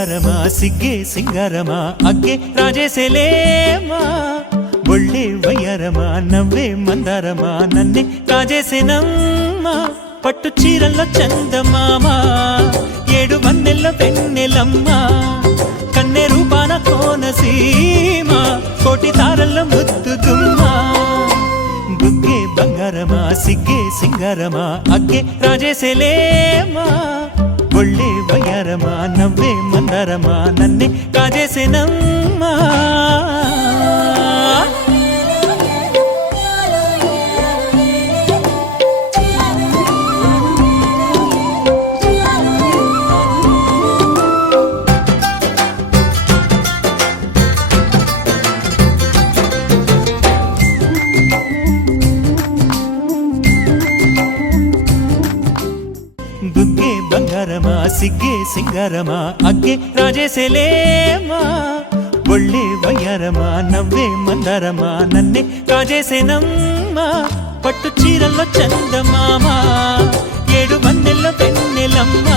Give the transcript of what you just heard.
ಬಂಗಾರಮ ಸಿಗ್ಗೆ ಸಿಂಗಾರಮ ಅಗ್ಗೆ ರಾಜೇಸೆಲೇಮಾ ಒಳ್ಳೆ వయ్యారమ నవ్వే మందారమ నన్నే కాజేసేనమ్మ పట్టు చీరల్లో చందమామ ఏడు వన్నెల్లో వెన్నెలమ్మ కన్నె రూపాన కోనసీమ కోటి తారల్లో ముద్దుగుమ్మ బుగ్గే బంగారమ సిగ్గే సింగారమ అగ్గే రాజేసెలేమా ఒళ్ళే వయ్యారమ నవ్వే మందారమ నన్నే కాజేసేనమ్మ బుగ్గే బంగారమ సిగ్గే సింగారమ అగ్గే రాజేసెలేమా ఒళ్ళే వయ్యారమ నవ్వే మందారమ నన్నే కాజేసేనమ్మ పట్టు చీరల్లో చందమామ ఏడు వన్నెల్లో వెన్నెలమ్మ